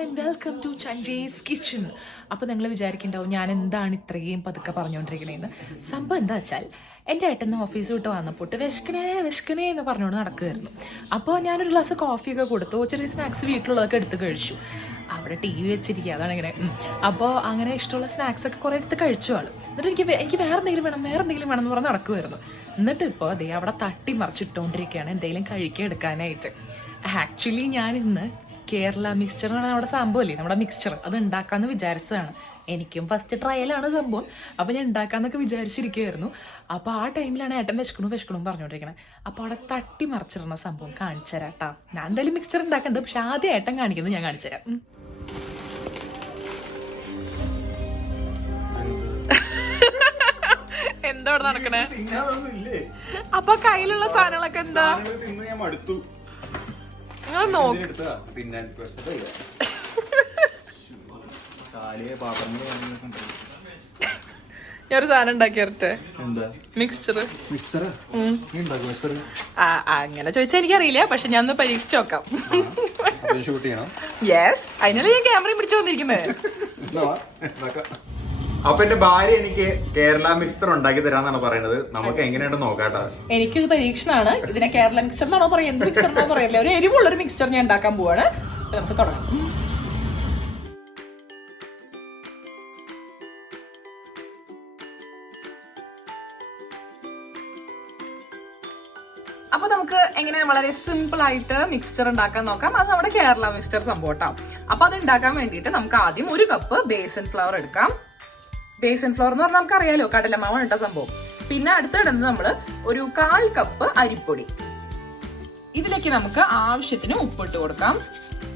And welcome to ചഞ്ചേസ് kitchen. അപ്പോൾ നിങ്ങൾ വിചാരിക്കുന്നുണ്ടാവും ഞാൻ എന്താണ് ഇത്രയും പതുക്കെ പറഞ്ഞുകൊണ്ടിരിക്കണേന്ന്. സംഭവം എന്താ വെച്ചാൽ എൻ്റെ ഏട്ടൻ ഓഫീസ് വിട്ട് വന്നപ്പോട്ട് വിശക്കണേ എന്ന് പറഞ്ഞുകൊണ്ട് നടക്കുമായിരുന്നു. അപ്പോൾ ഞാനൊരു ഗ്ലാസ് കോഫിയൊക്കെ കൊടുത്തു, ചെറിയ സ്നാക്സ് വീട്ടിലുള്ളതൊക്കെ എടുത്ത് കഴിച്ചു. അവിടെ ടി വി വെച്ചിരിക്കുക, അതാണ് ഇങ്ങനെ. അപ്പോൾ അങ്ങനെ ഇഷ്ടമുള്ള സ്നാക്സൊക്കെ കുറേ എടുത്ത് കഴിച്ചു ആൾ. എന്നിട്ട് എനിക്ക് വേറെ എന്തെങ്കിലും വേണം എന്ന് പറഞ്ഞ് നടക്കുമായിരുന്നു. എന്നിട്ട് ഇപ്പോൾ അതേ അവിടെ തട്ടി മറിച്ചിട്ടുകൊണ്ടിരിക്കുകയാണ് എന്തെങ്കിലും കഴിക്കാൻ എടുക്കാനായിട്ട്. ആക്ച്വലി ഞാൻ ഇന്ന് കേരള മിക്സ്ചർ ആണ് നമ്മുടെ സംഭവമല്ലേ, നമ്മുടെ മിക്സ്ചർ അത് ഉണ്ടാക്കാമെന്ന് വിചാരിച്ചതാണ്. എനിക്കും ഫസ്റ്റ് ട്രയലാണ് സംഭവം. അപ്പോൾ ഞാൻ ഉണ്ടാക്കാമെന്നൊക്കെ വിചാരിച്ചിരിക്കുമായിരുന്നു. അപ്പോൾ ആ ടൈമിലാണ് ഏട്ടൻ വിശക്കണു പറഞ്ഞുകൊണ്ടിരിക്കണത്. അപ്പോൾ അവിടെ തട്ടി മറിച്ചിടുന്ന സംഭവം കാണിച്ചു തരാം കേട്ടോ. ഞാൻ എന്തായാലും മിക്സ്ചർ ഉണ്ടാക്കുന്നുണ്ട്, പക്ഷെ ആദ്യം ഏട്ടൻ കാണിക്കുന്നത് ഞാൻ കാണിച്ചു തരാം. എന്താ ഇവിടെ നടക്കണേ? അപ്പൊ കയ്യിലുള്ള സാധനങ്ങളൊക്കെ എന്താ ഞാനൊരു സാധനം ഉണ്ടാക്കിയറട്ടെ, മിക്സ്ചർ. അങ്ങനെ ചോദിച്ചാൽ എനിക്കറിയില്ല, പക്ഷെ ഞാൻ ഒന്ന് പരീക്ഷിച്ചു നോക്കാം. യെസ്, അതിനല്ലേ ഞാൻ ക്യാമറയും പിടിച്ചു വന്നിരിക്കുന്നത്. അപ്പൊ എന്റെ ഭാര്യ എനിക്ക് കേരള മിക്സ്ചർ ഉണ്ടാക്കി തരാന്നാണ് പറയുന്നത്. നമുക്ക് എങ്ങനെയുണ്ടെന്ന് നോക്കാട്ടോ. എനിക്കിത് പരീക്ഷണമാണ്. ഇതിനെ കേരള മിക്സ്ചർ എന്നാണോ പറയാ, എന്ത് മിക്സ്ചർ എന്നാണോ പറയല്ലേ, ഒരു എരിവുള്ളൊരു മിക്സ്ചർ ഞാൻ ഉണ്ടാക്കാൻ പോവാണ്. നമുക്ക് തുടങ്ങാം. അപ്പൊ നമുക്ക് എങ്ങനെ വളരെ സിമ്പിൾ ആയിട്ട് മിക്സ്ചർ ഉണ്ടാക്കാൻ നോക്കാം. അത് നമ്മുടെ കേരള മിക്സ്ചർ സംഭവം കേട്ടോ. അപ്പൊ അത് ഉണ്ടാക്കാൻ വേണ്ടിയിട്ട് നമുക്ക് ആദ്യം 1 കപ്പ് ബേസൻ ഫ്ലവർ എടുക്കാം. ബേസൻ ഫ്ലോർ എന്ന് പറഞ്ഞാൽ നമുക്ക് അറിയാലോ, കടലമാവാണ് കേട്ടോ സംഭവം. പിന്നെ അടുത്തിടുന്നത് നമ്മള് ഒരു 1/4 കപ്പ് അരിപ്പൊടി. ഇതിലേക്ക് നമുക്ക് ആവശ്യത്തിന് ഉപ്പിട്ട് കൊടുക്കാം.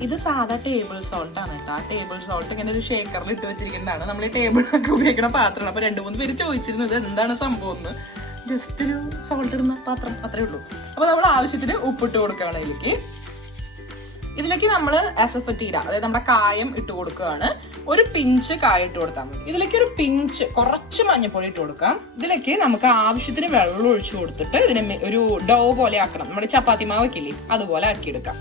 ഇത് സാധാ ടേബിൾ സോൾട്ട് ആണ് കേട്ടോ. ടേബിൾ സോൾട്ട് ഇങ്ങനെ ഒരു ഷേക്കറിൽ ഇട്ട് വെച്ചിരിക്കുന്നതാണ്. നമ്മൾ ഈ ടേബിളിലൊക്കെ ഉപയോഗിക്കുന്ന പാത്രമാണ്. അപ്പൊ 2-3 പേര് ചോദിച്ചിരുന്നത് എന്താണ് സംഭവം എന്ന്. ജസ്റ്റ് ഒരു സോൾട്ട് ഇടുന്ന പാത്രം, അത്രേ ഉള്ളൂ. അപ്പൊ നമ്മൾ ആവശ്യത്തിന് ഉപ്പിട്ട് കൊടുക്കുകയാണ് ഇതിലേക്ക് നമ്മൾ അസഫറ്റീഡ, അതായത് നമ്മുടെ കായം ഇട്ട് കൊടുക്കുകയാണ്. ഒരു പിഞ്ച് കായം ഇട്ട് കൊടുത്താൽ മതി. ഇതിലേക്ക് ഒരു പിഞ്ച് കുറച്ച് മഞ്ഞൾപ്പൊടി ഇട്ട് കൊടുക്കാം. ഇതിലേക്ക് നമുക്ക് ആവശ്യത്തിന് വെള്ളം ഒഴിച്ചു കൊടുത്തിട്ട് ഇതിനെ ഒരു ഡോ പോലെ ആക്കണം. നമ്മുടെ ചപ്പാത്തി മാവ് വെക്കില്ലേ, അതുപോലെ ആക്കിയെടുക്കാം.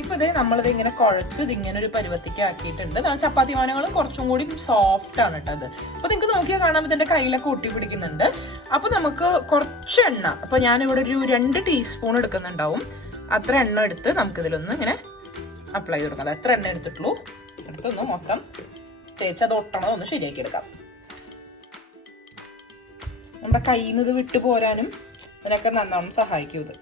ഇപ്പൊ ഇത് നമ്മളിത് ഇങ്ങനെ കുഴച്ച് ഇതിങ്ങനെ ഒരു പരുവത്തിക്ക് ആക്കിയിട്ടുണ്ട്. ചപ്പാത്തി മാനകളും കുറച്ചും കൂടി സോഫ്റ്റ് ആണ് കേട്ടോ. അത് അപ്പൊ നിങ്ങൾക്ക് നോക്കിയാൽ കാണാം, ഇതിന്റെ കയ്യിലൊക്കെ ഒട്ടി പിടിക്കുന്നുണ്ട്. അപ്പൊ നമുക്ക് കുറച്ച് എണ്ണ, അപ്പൊ ഞാനിവിടെ ഒരു 2 ടീസ്പൂൺ എടുക്കുന്നുണ്ടാവും. അത്ര എണ്ണ എടുത്ത് നമുക്ക് ഇതിലൊന്ന് ഇങ്ങനെ അപ്ലൈ ചെയ്ത് കൊടുക്കാം. എത്ര എണ്ണ എടുത്തിട്ടുള്ളൂ എടുത്തൊന്ന് മൊത്തം തേച്ച് അത് ഒട്ടണം, ഒന്ന് ശരിയാക്കി എടുക്കാം. നമ്മുടെ കയ്യിൽ നിന്ന് ഇത് വിട്ടു പോരാനും ഇതിനൊക്കെ നല്ലോണം സഹായിക്കും ഇത്.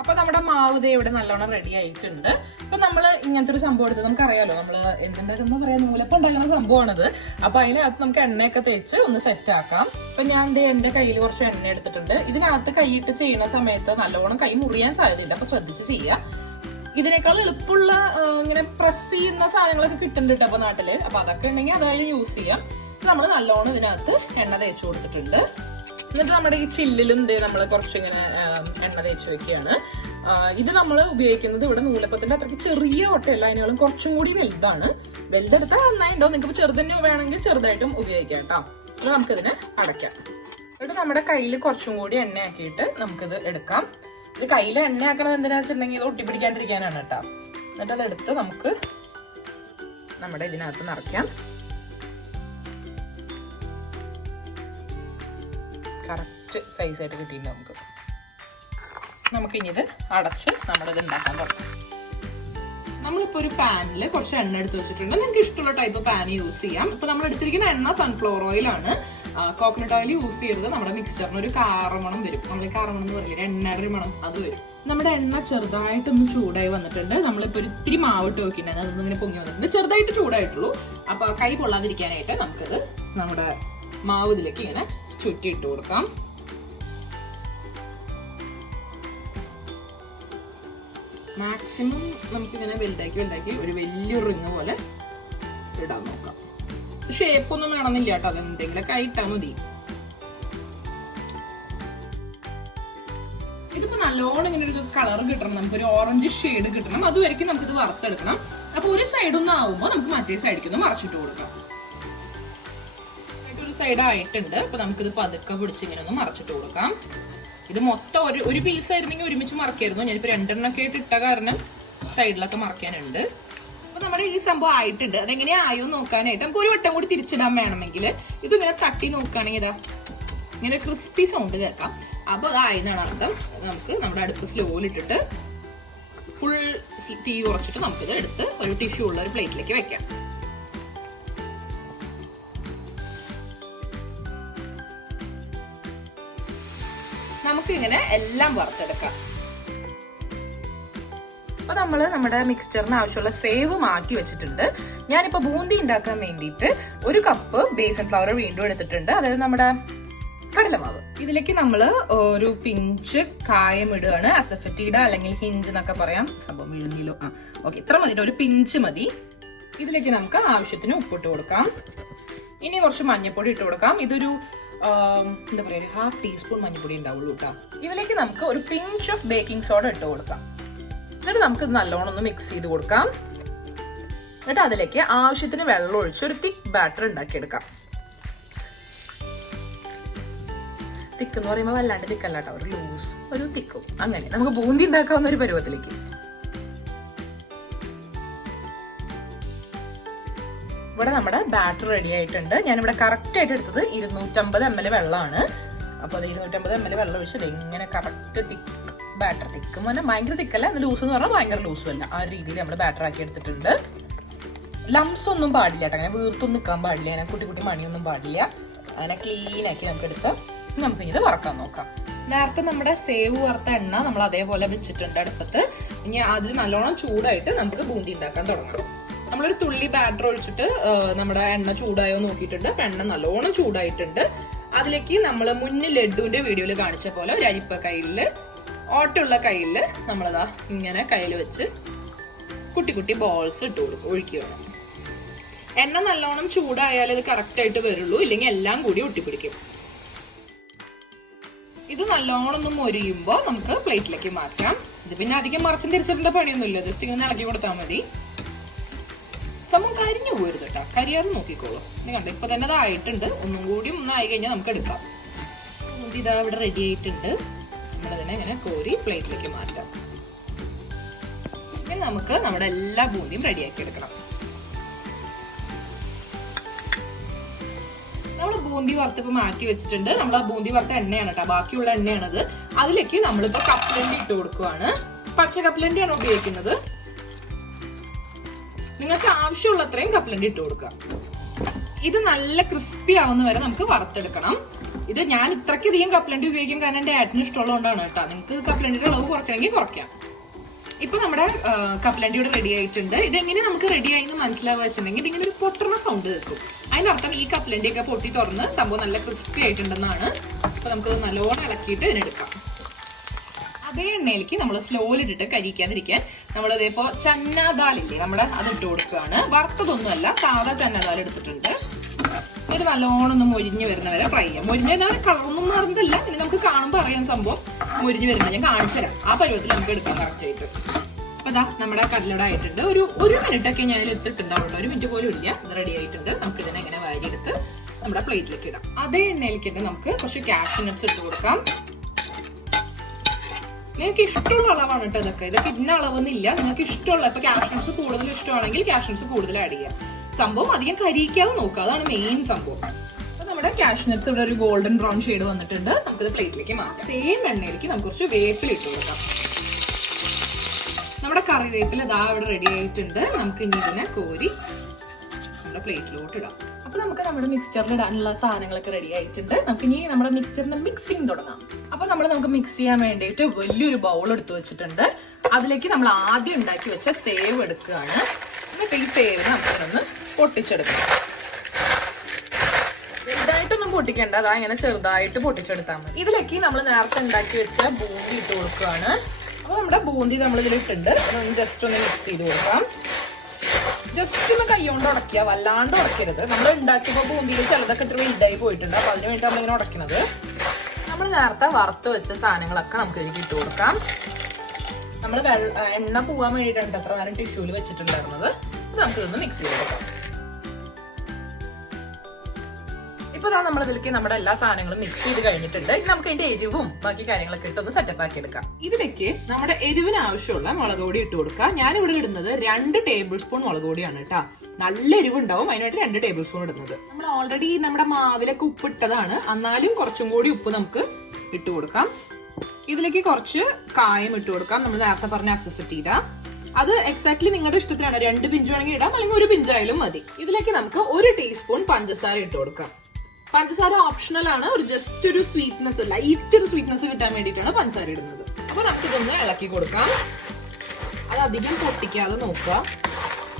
അപ്പൊ നമ്മുടെ മാവ് ദേ ഇവിടെ നല്ലോണം റെഡി ആയിട്ടുണ്ട്. അപ്പൊ നമ്മള് ഇങ്ങനത്തെ ഒരു സംഭവം എടുത്ത്, നമുക്കറിയാലോ നമ്മള് എന്തുണ്ടാക്കുന്ന പറയാ, നൂലപ്പം ഉണ്ടാക്കുന്ന സംഭവമാണത്. അപ്പൊ അതിനകത്ത് നമുക്ക് എണ്ണയൊക്കെ തേച്ച് ഒന്ന് സെറ്റ് ആക്കാം. അപ്പൊ ഞാൻ എന്റെ കയ്യിൽ കുറച്ച് എണ്ണ എടുത്തിട്ടുണ്ട്. ഇതിനകത്ത് കൈയിട്ട് ചെയ്യുന്ന സമയത്ത് നല്ലോണം കൈ മുറിയാൻ സാധ്യതയില്ല, അപ്പൊ ശ്രദ്ധിച്ച് ചെയ്യാം. ഇതിനേക്കാൾ എളുപ്പമുള്ള ഇങ്ങനെ പ്രസ് ചെയ്യുന്ന സാധനങ്ങളൊക്കെ കിട്ടുന്നുണ്ട് അപ്പൊ നാട്ടില്. അപ്പൊ അതൊക്കെ ഉണ്ടെങ്കിൽ അതായത് യൂസ് ചെയ്യാം. നമ്മൾ നല്ലോണം ഇതിനകത്ത് എണ്ണ തേച്ച് കൊടുത്തിട്ടുണ്ട്. എന്നിട്ട് നമ്മുടെ ഈ ചില്ലിലും നമ്മൾ കുറച്ചിങ്ങനെ എണ്ണ തേച്ച് വെക്കുകയാണ്. ഇത് നമ്മൾ ഉപയോഗിക്കുന്നത് ഇവിടെ നൂലപ്പത്തിന്റെ അത്രയ്ക്ക് ചെറിയ ഓട്ടയല്ല, അതിനേക്കാളും കുറച്ചും കൂടി വലുതാണ്. വലുതെടുത്താൽ നന്നായിട്ടോ, നിങ്ങൾക്ക് ചെറുതന്നെ വേണമെങ്കിൽ ചെറുതായിട്ടും ഉപയോഗിക്കാം കേട്ടോ. അത് നമുക്കിതിനെ അടയ്ക്കാം. എന്നിട്ട് നമ്മുടെ കയ്യിൽ കുറച്ചും കൂടി എണ്ണ ആക്കിയിട്ട് നമുക്കിത് എടുക്കാം. ഇത് കയ്യിൽ എണ്ണ ആക്കണത് എന്തിനാ വെച്ചിട്ടുണ്ടെങ്കിൽ ഇത് ഒട്ടിപ്പിടിക്കാണ്ടിരിക്കാനാണ് കേട്ടോ. എന്നിട്ട് അതെടുത്ത് നമുക്ക് നമ്മുടെ ഇതിനകത്ത് നിറയ്ക്കാം. കറക്റ്റ് സൈസായിട്ട് കിട്ടിയിട്ട് നമുക്കിനി ഇത് അടച്ച് നമ്മളിത് ഉണ്ടാക്കാൻ തുടങ്ങാം. നമ്മളിപ്പോൾ ഒരു പാനിൽ കുറച്ച് എണ്ണ എടുത്ത് വെച്ചിട്ടുണ്ട്. നിങ്ങൾക്ക് ഇഷ്ടമുള്ള ടൈപ്പ് പാൻ യൂസ് ചെയ്യാം. ഇപ്പൊ നമ്മൾ എടുത്തിരിക്കുന്ന എണ്ണ സൺഫ്ലവർ ഓയിലാണ്. കോക്കനട്ട് ഓയിൽ യൂസ് ചെയ്തത് നമ്മുടെ മിക്സറിന് ഒരു കാറമണം വരും. നമ്മൾ കാറമണം എന്ന് പറയില്ല, എണ്ണയുടെ ഒരു മണം അത് വരും. നമ്മുടെ എണ്ണ ചെറുതായിട്ടൊന്ന് ചൂടായി വന്നിട്ടുണ്ട്. നമ്മളിപ്പോൾ ഒരു ഇത്തിരി മാവ് ഇട്ട് നോക്കിയിട്ടുണ്ടെങ്കിൽ അതൊന്നും ഇങ്ങനെ പൊങ്ങി വന്നിട്ടുണ്ട്. ചെറുതായിട്ട് ചൂടായിട്ടുള്ളൂ. അപ്പൊ കൈ പൊള്ളാതിരിക്കാനായിട്ട് നമുക്കിത് നമ്മുടെ മാവ് ഇതിലേക്ക് ഇങ്ങനെ ചുറ്റിയിട്ട് കൊടുക്കാം. മാക്സിമം നമുക്കിങ്ങനെ വലുതാക്കി ഒരു വലിയൊരു റിങ് പോലെ ഇടാൻ നോക്കാം. ഷേപ്പ് ഒന്നും വേണമെന്നില്ല കേട്ടോ, അതെന്തെങ്കിലൊക്കെ ആയിട്ടാ മതി. ഇതിപ്പോ നല്ലോണം ഇങ്ങനെ ഒരു കളർ കിട്ടണം, നമുക്കൊരു ഓറഞ്ച് ഷെയ്ഡ് കിട്ടണം. അതുവരെയ്ക്കും നമുക്കിത് വറുത്തെടുക്കണം. അപ്പൊ ഒരു സൈഡൊന്നും ആവുമ്പോൾ നമുക്ക് മറ്റേ സൈഡിലേക്കൊന്ന് മറച്ചിട്ട് കൊടുക്കാം. സൈഡ് ആയിട്ടുണ്ട്. അപ്പൊ നമുക്കിത് പതുക്കെ പിടിച്ച് ഇങ്ങനെ ഒന്ന് മറച്ചിട്ട് കൊടുക്കാം. ഇത് മൊത്തം ഒരു പീസ് ആയിരുന്നെങ്കിൽ ഒരുമിച്ച് മറക്കായിരുന്നു. ഞാനിപ്പോ 2 എണ്ണൊക്കെ ആയിട്ട് ഇട്ട കാരണം സൈഡിലൊക്കെ മറക്കാനുണ്ട്. അപ്പൊ നമ്മുടെ ഈ സംഭവം ആയിട്ടുണ്ട്. അതെങ്ങനെയാ ആയോ നോക്കാനായിട്ട് നമുക്ക് ഒരു വട്ടം കൂടി തിരിച്ചിടാൻ വേണമെങ്കിൽ ഇതിങ്ങനെ തട്ടി നോക്കുകയാണെങ്കിൽ ഇതാ ഇങ്ങനെ ക്രിസ്പി സൗണ്ട് കേൾക്കാം. അപ്പൊ അതായെന്നാണ് അർത്ഥം. നമുക്ക് നമ്മുടെ അടുപ്പ് സ്ലോയിലിട്ടിട്ട് ഫുൾ തീ കുറച്ചിട്ട് നമുക്കിത് എടുത്ത് ഒരു ടിഷ്യൂ ഉള്ള ഒരു പ്ലേറ്റിലേക്ക് വെക്കാം. നമുക്ക് ഇങ്ങനെ എല്ലാം വറുത്തെടുക്കാം. അപ്പൊ നമ്മള് നമ്മുടെ മിക്സ്ചറിന് ആവശ്യമുള്ള സേവ് മാറ്റി വെച്ചിട്ടുണ്ട്. ഞാനിപ്പോ ബൂന്തി ഉണ്ടാക്കാൻ വേണ്ടിയിട്ട് 1 കപ്പ് ബേസൻ ഫ്ലവർ വീണ്ടും എടുത്തിട്ടുണ്ട്. അതായത് നമ്മുടെ കടലമാവ്. ഇതിലേക്ക് നമ്മള് ഒരു പിഞ്ച് കായം ഇടുകയാണ്. അസഫറ്റീഡ അല്ലെങ്കിൽ ഹിഞ്ച് എന്നൊക്കെ പറയാം. സംഭവം വീഴുന്നില്ലോ. ഓക്കെ, ഇത്ര മതി, ഒരു പിഞ്ച് മതി. ഇതിലേക്ക് നമുക്ക് ആവശ്യത്തിന് ഉപ്പിട്ട് കൊടുക്കാം. ഇനി കുറച്ച് മഞ്ഞൾപ്പൊടി ഇട്ട് കൊടുക്കാം. ഇതൊരു എന്താ പറയാ, ഒരു 1/2 ടീസ്പൂൺ മഞ്ഞൾപ്പൊടി ഉണ്ടാവുള്ളൂ കേട്ടോ. ഇതിലേക്ക് നമുക്ക് ഒരു പിഞ്ച് ഓഫ് ബേക്കിംഗ് സോഡ ഇട്ട് കൊടുക്കാം. എന്നിട്ട് നമുക്ക് ഇത് നല്ലോണം ഒന്ന് മിക്സ് ചെയ്ത് കൊടുക്കാം. എന്നിട്ട് അതിലേക്ക് ആവശ്യത്തിന് വെള്ളം ഒഴിച്ച് ഒരു തിക്ക് ബാറ്റർ ഉണ്ടാക്കിയെടുക്കാം. തിക്ക് എന്ന് പറയുമ്പോൾ വല്ലാണ്ട് തിക്കല്ല കേട്ടോ, ഒരു ലൂസ് ഒരു തിക്കും. അങ്ങനെ നമുക്ക് ബൂന്തി ഉണ്ടാക്കാവുന്ന ഒരു പരുവത്തിലേക്ക്. ഇവിടെ നമ്മുടെ ബാറ്റർ റെഡി ആയിട്ടുണ്ട്. ഞാനിവിടെ കറക്റ്റ് ആയിട്ട് എടുത്തത് 250 ml വെള്ളമാണ്. അപ്പോൾ അത് 250 ml വെള്ളം ഒഴിച്ചത് ഇങ്ങനെ കറക്റ്റ് തിക്ക് ബാറ്റർ. തിക്കും പറഞ്ഞാൽ ഭയങ്കര തിക്കല്ല, ലൂസ് എന്ന് പറഞ്ഞാൽ ഭയങ്കര ലൂസും അല്ല. ആ രീതിയിൽ നമ്മൾ ബാറ്റർ ആക്കി എടുത്തിട്ടുണ്ട്. ലംസ് ഒന്നും പാടില്ല കേട്ടോ, അങ്ങനെ വീർത്തൊന്നും നിൽക്കാൻ പാടില്ല, അങ്ങനെ കുട്ടി കുട്ടി മണിയൊന്നും പാടില്ല. അങ്ങനെ ക്ലീൻ ആക്കി നമുക്ക് എടുത്ത് നമുക്ക് ഇത് വറക്കാൻ നോക്കാം. നേരത്തെ നമ്മുടെ സേവ് വറുത്ത എണ്ണ നമ്മൾ അതേപോലെ വെച്ചിട്ടുണ്ട് അടുപ്പത്ത്. ഇനി അതിൽ നല്ലോണം ചൂടായിട്ട് നമുക്ക് ബൂന്തി ഉണ്ടാക്കാൻ തുടങ്ങണം. നമ്മളൊരു തുള്ളി ബാറ്റർ ഒഴിച്ചിട്ട് നമ്മുടെ എണ്ണ ചൂടായോ നോക്കിയിട്ടുണ്ട്. എണ്ണ നല്ലോണം ചൂടായിട്ടുണ്ട്. അതിലേക്ക് നമ്മൾ മുന്നിൽ ലഡുവിന്റെ വീഡിയോയിൽ കാണിച്ച പോലെ ഒരു അരിപ്പ കയ്യില് ഓട്ടുള്ള കയ്യില് നമ്മളതാ ഇങ്ങനെ കയ്യിൽ വെച്ച് കുട്ടി കുട്ടി ബോൾസ് ഇട്ട് കൊടുക്കും, ഒഴിക്കുകയാണ്. എണ്ണ നല്ലോണം ചൂടായാലേ ഇത് കറക്റ്റ് ആയിട്ട് വരുള്ളൂ, ഇല്ലെങ്കിൽ എല്ലാം കൂടി ഒട്ടിപ്പിടിക്കും. ഇത് നല്ലോണം ഒന്ന് മൊരിയുമ്പോൾ നമുക്ക് പ്ലേറ്റിലേക്ക് മാറ്റാം. ഇത് പിന്നെ അധികം മറച്ചും തിരിച്ചിട്ടുള്ള പണിയൊന്നുമില്ല, ജസ്റ്റ് ഇങ്ങനെ ഇളക്കി കൊടുത്താൽ മതി. സംഭവം കരിഞ്ഞു പോരുത് കേട്ടോ, കരിയാതെ നോക്കിക്കോളൂ. ഇത് കണ്ടോ, ഇപ്പൊ തന്നെ ഇതായിട്ടുണ്ട്. ഒന്നും കൂടി ഒന്നായി കഴിഞ്ഞാൽ നമുക്ക് എടുക്കാം. ഇതാ ഇവിടെ റെഡി ആയിട്ടുണ്ട്. നമ്മളതിനെ ഇങ്ങനെ കോരി പ്ലേറ്റിലേക്ക് മാറ്റാം. ഇനി നമുക്ക് നമ്മുടെ എല്ലാ ബൂന്തിയും റെഡിയാക്കി എടുക്കണം. നമ്മൾ ബൂന്തി വറുത്തിപ്പോ മാറ്റി വെച്ചിട്ടുണ്ട്. നമ്മൾ ആ ബൂന്തി വറുത്ത എണ്ണയാണ് കേട്ടോ, ബാക്കിയുള്ള എണ്ണയാണത്. അതിലേക്ക് നമ്മളിപ്പോ കപ്പലണ്ടി ഇട്ട് കൊടുക്കുവാണ്. പച്ച കപ്പലണ്ടിയാണ് ഉപയോഗിക്കുന്നത്. നിങ്ങൾക്ക് ആവശ്യമുള്ളത്രയും കപ്പലണ്ടി ഇട്ട് കൊടുക്കുക. ഇത് നല്ല ക്രിസ്പി ആവുന്ന വരെ നമുക്ക് വറുത്തെടുക്കണം. ഇത് ഞാൻ ഇത്രയ്ക്കധികം കപ്പലണ്ടി ഉപയോഗിക്കും, കാരണം എന്റെ ഏട്ടന് ഇഷ്ടമുള്ളതുകൊണ്ടാണ് കേട്ടോ. നിങ്ങൾക്ക് കപ്പലണ്ടിയുടെ അളവ് കുറയ്ക്കണമെങ്കിൽ കുറയ്ക്കാം. ഇപ്പൊ നമ്മുടെ കപ്പലണ്ടി ഇവിടെ റെഡി ആയിട്ടുണ്ട്. ഇതെങ്ങനെ നമുക്ക് റെഡി ആയി എന്ന് മനസ്സിലാവുക വെച്ചിട്ടുണ്ടെങ്കിൽ ഇതിങ്ങനെ ഒരു പൊട്ടുന്ന സൗണ്ട് കേൾക്കും. അതിനർത്ഥം ഈ കപ്പലണ്ടി ഒക്കെ പൊട്ടി തുറന്ന് സംഭവം നല്ല ക്രിസ്പി ആയിട്ടുണ്ടെന്നാണ്. അപ്പൊ നമുക്കത് നല്ലോണം ഇളക്കിയിട്ട് ഇതിനെടുക്കാം. അതേ എണ്ണയിലേക്ക് നമ്മൾ സ്ലോയിലിട്ടിട്ട് കരിക്കാതിരിക്കാൻ നമ്മൾ ഇതേപ്പോ ചന്നാദാലില്ലേ നമ്മുടെ അതിട്ട് കൊടുക്കുകയാണ്. വറുത്തതൊന്നുമല്ല, സാധാ ചന്നാദാൽ എടുത്തിട്ടുണ്ട്. ഇത് നല്ലോണം ഒന്ന് മൊരിഞ്ഞ് വരുന്ന വരെ ഫ്രൈ ചെയ്യാം. മൊരിഞ്ഞതാണ്, കളറൊന്നും മാറുന്നതല്ല. ഇനി നമുക്ക് കാണുമ്പോൾ അറിയാൻ സംഭവം മൊരിഞ്ഞ് വരുന്നത്. ഞാൻ കാണിച്ചു തരാം. ആ പരുവത്തിൽ നമുക്ക് എടുക്കാം കറക്റ്റ് ആയിട്ട്. അപ്പൊ ഇതാ നമ്മുടെ കടലട ആയിട്ടുണ്ട്. ഒരു മിനിറ്റ് ഒക്കെ ഞാൻ എടുത്തിട്ടുണ്ടാവും. 1 മിനിറ്റ് പോലും ഇല്ല. ഇത് റെഡി ആയിട്ടുണ്ട്. നമുക്ക് ഇതിനെ ഇങ്ങനെ വാരിയെടുത്ത് നമ്മുടെ പ്ലേറ്റിലേക്ക് ഇടാം. അതേ എണ്ണയിലേക്ക് തന്നെ നമുക്ക് കുറച്ച് കാഷ്യൂ നട്ട്സ് ഇട്ട് കൊടുക്കാം. നിങ്ങൾക്ക് ഇഷ്ടമുള്ള അളവാണ് കേട്ടോ ഇതൊക്കെ ഇന്ന അളവൊന്നുമില്ല. നിങ്ങൾക്ക് ഇഷ്ടമുള്ള, ഇപ്പൊ കാഷ്യൂ നട്ട്സ് കൂടുതൽ ഇഷ്ടമാണെങ്കിൽ കാഷ്യൂ നട്ട്സ് കൂടുതൽ ആഡ് ചെയ്യാം. സംഭവം അധികം കരിയിക്കാതെ നോക്കുക, അതാണ് മെയിൻ സംഭവം. അപ്പൊ നമ്മുടെ കാഷ്യൂ നട്ട്സ് ഇവിടെ ഒരു ഗോൾഡൻ ബ്രൗൺ ഷെയ്ഡ് വന്നിട്ടുണ്ട്. നമുക്കിത് പ്ലേറ്റിലേക്ക് മാറ്റാം. സെയിം എണ്ണയിലേക്ക് നമുക്ക് കുറച്ച് വേപ്പില ഇട്ട് കൊടുക്കാം. നമ്മുടെ കറിവേപ്പില ഇതാ ഇവിടെ റെഡി ആയിട്ടുണ്ട്. നമുക്ക് ഇനി ഇതിനെ കോരി നമ്മുടെ പ്ലേറ്റിലോട്ട് ഇടാം. അപ്പൊ നമുക്ക് നമ്മുടെ മിക്സ്ചറിൽ ഇടാനുള്ള സാധനങ്ങളൊക്കെ റെഡി ആയിട്ടുണ്ട്. നമുക്ക് ഇനി നമ്മുടെ മിക്സ്ചറിന്റെ മിക്സിങ് തുടങ്ങാം. അപ്പൊ നമുക്ക് മിക്സ് ചെയ്യാൻ വേണ്ടിയിട്ട് വലിയൊരു ബൗൾ എടുത്ത് വെച്ചിട്ടുണ്ട്. അതിലേക്ക് നമ്മൾ ആദ്യം ഉണ്ടാക്കി വെച്ച സേവ് എടുക്കുകയാണ്. എന്നിട്ട് ഈ സേവിന് നമുക്കൊന്ന് പൊട്ടിച്ചെടുക്കാം. വലുതായിട്ടൊന്നും പൊട്ടിക്കേണ്ട, അതാ ഇങ്ങനെ ചെറുതായിട്ട് പൊട്ടിച്ചെടുത്താൽ മതി. ഇതിലേക്ക് നമ്മൾ നേരത്തെ ഉണ്ടാക്കി വെച്ച ബൂന്തി ഇട്ട് കൊടുക്കുകയാണ്. അപ്പൊ നമ്മുടെ ബൂന്തി നമ്മൾ ഇതിലിട്ടുണ്ട്. ജസ്റ്റ് ഒന്ന് മിക്സ് ചെയ്ത് കൊടുക്കാം. ജസ്റ്റ് ഒന്ന് കൈ കൊണ്ട് ഉടക്കുക, വല്ലാണ്ട് ഉടക്കരുത്. നമ്മൾ ഉണ്ടാക്കിയപ്പോൾ ബൂന്തിയിൽ ചിലതൊക്കെ ഇത്ര വലുതായി പോയിട്ടുണ്ട്. അപ്പൊ അതിന് വേണ്ടി നമ്മളിങ്ങനെ ഉടക്കുന്നത്. നമ്മൾ നേരത്തെ വറുത്ത് വെച്ച സാധനങ്ങളൊക്കെ നമുക്ക് ഇതിലേക്ക് ഇട്ട് കൊടുക്കാം. നമ്മൾ എണ്ണ പോകാൻ വേണ്ടിയിട്ടാണ് അത്ര നേരം ടിഷ്യൂല് വെച്ചിട്ടുണ്ടായിരുന്നത്. നമുക്ക് ഇതൊന്ന് മിക്സ് ചെയ്ത് കൊടുക്കാം. ഇപ്പൊ ഇപ്പൊ നമ്മൾ ഇതിലേക്ക് നമ്മുടെ എല്ലാ സാധനങ്ങളും മിക്സ് ചെയ്ത് കഴിഞ്ഞിട്ടുണ്ട്. ഇനി നമുക്ക് അതിന്റെ എരിവും ബാക്കി കാര്യങ്ങളൊക്കെ ഇട്ടൊന്ന് സെറ്റപ്പ് ആക്കി എടുക്കാം. ഇതിലേക്ക് നമ്മുടെ എരിവിന് ആവശ്യമുള്ള മുളക് പൊടി ഇട്ട് കൊടുക്കാം. ഞാൻ ഇവിടെ ഇടുന്നത് 2 ടേബിൾ സ്പൂൺ മുളക് പൊടിയാണ് കേട്ടോ. നല്ല എരിവുണ്ടാവും, അതിനായിട്ട് 2 ടേബിൾ സ്പൂൺ ഇടുന്നത്. നമ്മൾ ഓൾറെഡി നമ്മുടെ മാവിലൊക്കെ ഉപ്പ് ഇട്ടതാണ്, എന്നാലും കുറച്ചും കൂടി ഉപ്പ് നമുക്ക് ഇട്ട് കൊടുക്കാം. ഇതിലേക്ക് കുറച്ച് കായം ഇട്ട് കൊടുക്കാം. നമ്മൾ നേരത്തെ പറഞ്ഞ അസഫറ്റീര, അത് എക്സാക്ട്ലി നിങ്ങളുടെ ഇഷ്ടത്തിലാണ്. 2 പിഞ്ച് വേണമെങ്കിൽ ഇടാം, അല്ലെങ്കിൽ 1 പിഞ്ചായാലും മതി. ഇതിലേക്ക് നമുക്ക് 1 ടീസ്പൂൺ പഞ്ചസാര ഇട്ട് കൊടുക്കാം. പഞ്ചസാര ഓപ്ഷണൽ ആണ്, ഒരു ജസ്റ്റ് ഒരു സ്വീറ്റ്നെസ്, ലൈറ്റ് ഒരു സ്വീറ്റ്നെസ് കിട്ടാൻ വേണ്ടിയിട്ടാണ് പഞ്ചസാര ഇടുന്നത്. അപ്പൊ നമുക്കിതൊന്ന് ഇളക്കി കൊടുക്കാം. അത് അധികം പൊട്ടിക്കാതെ നോക്കുക.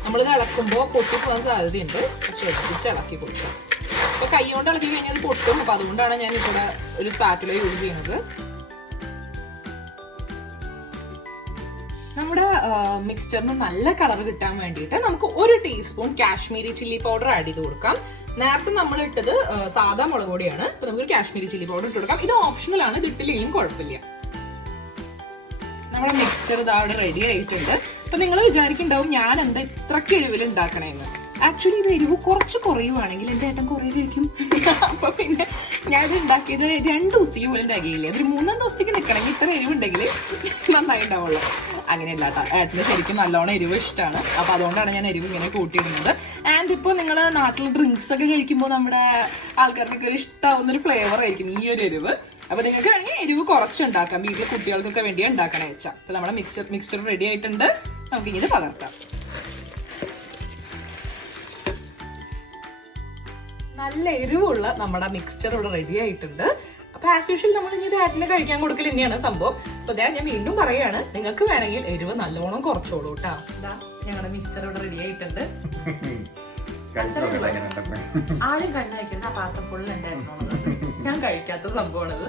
നമ്മളിത് ഇളക്കുമ്പോൾ പൊട്ടിപ്പോകാൻ സാധ്യതയുണ്ട്, ശ്രദ്ധിച്ച് ഇളക്കി കൊടുക്കാം. അപ്പൊ കൈ കൊണ്ട് ഇളക്കി കഴിഞ്ഞാൽ അത് പൊട്ടും. അപ്പൊ അതുകൊണ്ടാണ് ഞാൻ ഇവിടെ ഒരു സ്പാറ്റുല യൂസ് ചെയ്യുന്നത്. നമ്മുടെ മിക്സ്ചറിന് നല്ല കളർ കിട്ടാൻ വേണ്ടിയിട്ട് നമുക്ക് 1 teaspoon Kashmiri chilli powder add ചെയ്ത് കൊടുക്കാം. നേരത്തെ നമ്മൾ ഇട്ടത് സാധാ മുളക് പൊടിയാണ്. അപ്പൊ നമുക്ക് കാശ്മീരി ചില്ലി പൗഡർ ഇട്ട് കൊടുക്കാം. ഇത് ഓപ്ഷണൽ ആണ്, ഇത് ഇട്ടില്ലെങ്കിലും കുഴപ്പമില്ല. നമ്മുടെ മിക്സ്ചർ ഇതാ അവിടെ റെഡി ആയിട്ടുണ്ട്. അപ്പൊ നിങ്ങൾ വിചാരിക്കുന്നുണ്ടാവും ഞാൻ എന്താ ഇത്രയ്ക്ക് എരിവിൽ ഉണ്ടാക്കണേന്ന്. ആക്ച്വലി ഇത് എരിവ് കുറച്ച് കുറയുവാണെങ്കിൽ എന്റെ ഏട്ടൻ കുറേ കഴിക്കും. അപ്പൊ പിന്നെ ഞാൻ ഇത് ഉണ്ടാക്കിയത് 2 ദിവസത്തേക്ക് പോലും തികയില്ലേ. ഒരു 3-4 ദിവസത്തേക്ക് നിൽക്കണമെങ്കിൽ ഇത്ര എരിവുണ്ടെങ്കിൽ നന്നായി ഉണ്ടാവുള്ളൂ. അങ്ങനെയല്ല കേട്ടോ, ഏട്ടന് ശരിക്കും നല്ലോണം എരിവ് ഇഷ്ടമാണ്. അപ്പൊ അതുകൊണ്ടാണ് ഞാൻ എരിവ് ഇങ്ങനെ കൂട്ടിയിടുന്നത്. ആൻഡ് ഇപ്പോൾ നിങ്ങൾ നാട്ടിൽ ഡ്രിങ്ക്സ് ഒക്കെ കഴിക്കുമ്പോൾ നമ്മുടെ ആൾക്കാർക്കൊക്കെ ഒരു ഇഷ്ടമാവുന്ന ഒരു ഫ്ലേവർ ആയിരിക്കും ഈ ഒരു എരിവ്. അപ്പൊ നിങ്ങൾക്ക് വേണമെങ്കിൽ എരിവ് കുറച്ചുണ്ടാക്കാം. വീട്ടിലെ കുട്ടികൾക്കൊക്കെ വേണ്ടിയാണ് ഉണ്ടാക്കണേ വെച്ചാൽ. അപ്പൊ നമ്മുടെ മിക്സ്ചർ റെഡി ആയിട്ടുണ്ട്. നമുക്ക് ഇങ്ങനെ പകർത്താം. നല്ല എരിവുള്ള നമ്മുടെ മിക്സ്ചർ ഇവിടെ റെഡി ആയിട്ടുണ്ട്. അപ്പൊ ആസ് യൂഷ്വൽ നമ്മൾ ഇനി ഇത് ഏട്ടന് കഴിക്കാൻ കൊടുക്കൽ തന്നെയാണ് സംഭവം. അപ്പൊ ഞാൻ വീണ്ടും പറയാണ്, നിങ്ങൾക്ക് വേണമെങ്കിൽ എരിവ് നല്ലോണം കുറച്ചോളൂ കേട്ടോ. ഞങ്ങളുടെ മിക്സ്ചർ ഇവിടെ റെഡി ആയിട്ടുണ്ട്. ആദ്യം കണ്ണു വയ്ക്കുന്ന ആ പാത്രം ഫുള്ള് ഉണ്ടായിരുന്നു. ഞാൻ കഴിക്കാത്ത സംഭവമാണത്.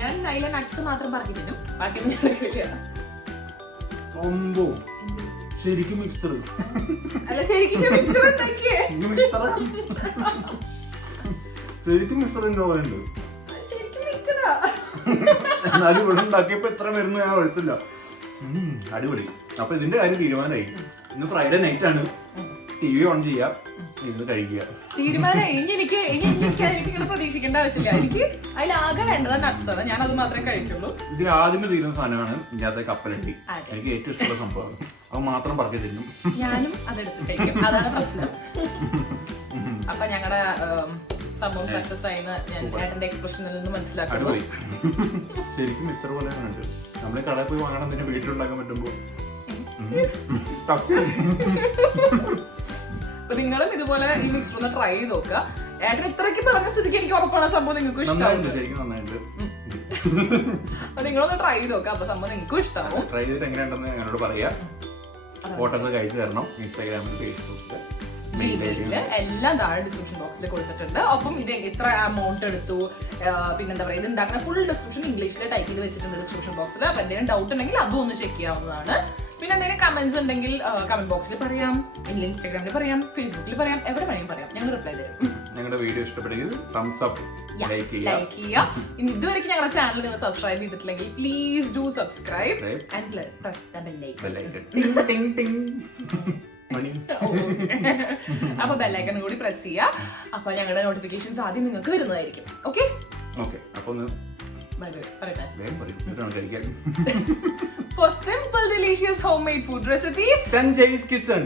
ഞാൻ അതിലെ നട്ട്സ് മാത്രം പറഞ്ഞിരുന്നു, ബാക്കി ഞാൻ കഴിക്കാം. ശരിക്കും മിക്സ്ചർ അല്ല, ശരിക്കും മിക്സ്ചർ ഉണ്ടാക്കിയേ. ശരിക്കും മിക്സ്ചറിന്റെ ഓവനുണ്ട്. എന്നാലും ഇവിടെ ഉണ്ടാക്കിയപ്പോ എത്ര മരുന്ന് ഞാൻ ഒഴിച്ചില്ല. അടിപൊളി. അപ്പൊ ഇതിന്റെ കാര്യം തീരുമാനമായി. ഇന്ന് ഫ്രൈഡേ നൈറ്റ് ആണ്. TV ഓൺ ചെയ്യാം, ഇരുന്ന് കഴിക്കുക. തീരുമാനമായി. എനിക്ക് പ്രതീക്ഷിക്കേണ്ട ആവശ്യമില്ല. എനിക്ക് അതിലാകെ വേണ്ടത് നട്ട്സ് ആണ്. ഞാൻ അത് മാത്രമേ കഴിക്കുള്ളൂ. ഇതിന് ആദ്യമേ തീരുന്ന സാധനമാണ് ഇതിനകത്തെ കപ്പലണ്ടി. എനിക്ക് ഏറ്റവും ഇഷ്ടമുള്ള സംഭവമാണ്. അത് മാത്രം പറഞ്ഞു തരുന്നു. ഞാനും അതെടുത്ത് കഴിക്കും, അതാണ് പ്രശ്നം. അപ്പൊ ഞങ്ങളുടെ സംഭവം സക്സസ് ആയെന്ന് ഞാൻ ഏട്ടന്റെ എക്സ്പ്രഷനിൽ നിന്ന് മനസ്സിലാക്കുന്നു. ശരിക്കും മിക്സർ പോലെ ഉണ്ട്. നമ്മള് കടയിൽ പോയി വാങ്ങണം, പിന്നെ വീട്ടിലുണ്ടാക്കാൻ പറ്റുമ്പോ. അപ്പൊ നിങ്ങളും ഇതുപോലെ ഈ മിക്സർ ഒന്ന് ട്രൈ ചെയ്ത് നോക്കുക. ഏട്ടൻ ഇത്രയ്ക്ക് പറഞ്ഞ സ്ഥിതിക്ക് എനിക്ക് ഉറപ്പാണ് സംഭവം നിങ്ങൾക്ക് ഇഷ്ടമാവും. ശരിക്കും നന്നായിട്ട്. അപ്പൊ നിങ്ങളൊന്ന് ട്രൈ ചെയ്ത് നോക്കുക. അപ്പൊ സംഭവം നിങ്ങൾക്കും ഇഷ്ടമാവും. ട്രൈ ചെയ്തിട്ട് എങ്ങനെയുണ്ടെന്ന് ഞങ്ങളോട് പറയാ. ഫോട്ടോസ് കഴിച്ചു തരണം. ഇൻസ്റ്റാഗ്രാമിൽ, ഫേസ്ബുക്കില്, എല്ലാം താഴെ ഡിസ്ക്രിപ്ഷൻ ബോക്സിൽ കൊടുത്തിട്ടുണ്ട്. ഒപ്പം ഇത് എത്ര എമൗണ്ട് എടുത്തു, പിന്നെന്താ പറയുക, ഇത് ഉണ്ടാക്കുന്ന ഫുൾ ഡിസ്ക്രിപ്ഷൻ ഇംഗ്ലീഷിൽ ടൈപ്പ് ചെയ്ത് വെച്ചിട്ടുണ്ട് ഡിസ്ക്രിപ്ഷൻ ബോക്സിൽ. അപ്പൊ എന്തെങ്കിലും ഡൗട്ട് ഉണ്ടെങ്കിൽ അതും ഒന്ന് ചെക്ക് ചെയ്യാവുന്നതാണ്. പിന്നെ എന്തെങ്കിലും കമന്റ്സ് ഉണ്ടെങ്കിൽ കമന്റ് ബോക്സിൽ പറയാം, ഇൻസ്റ്റാഗ്രാമിൽ പറയാം, ഫേസ്ബുക്കിൽ പറയാം, എവിടെ വേണമെങ്കിലും പറയാം. ഞങ്ങൾ റിപ്ലൈ തരും. ഞങ്ങളുടെ വീഡിയോ ഇഷ്ടപ്പെട്ടെങ്കിൽ തംസ് അപ്പ്, ലൈക്ക് ചെയ്യുക. ഇനി ഇതുവരെയ്ക്ക് ഞങ്ങളുടെ ചാനൽ നിങ്ങൾ സബ്സ്ക്രൈബ് ചെയ്തിട്ടില്ലെങ്കിൽ please do subscribe and press the bell icon. അപ്പൊ ബെല്ലൈക്കൺ കൂടി പ്രസ് ചെയ്യാ. അപ്പൊ ഞങ്ങളുടെ നോട്ടിഫിക്കേഷൻസ് ആദ്യം നിങ്ങൾക്ക് വരുന്നതായിരിക്കും. ഓക്കെ, അപ്പൊ for simple delicious homemade food recipes, Sanjay's Kitchen.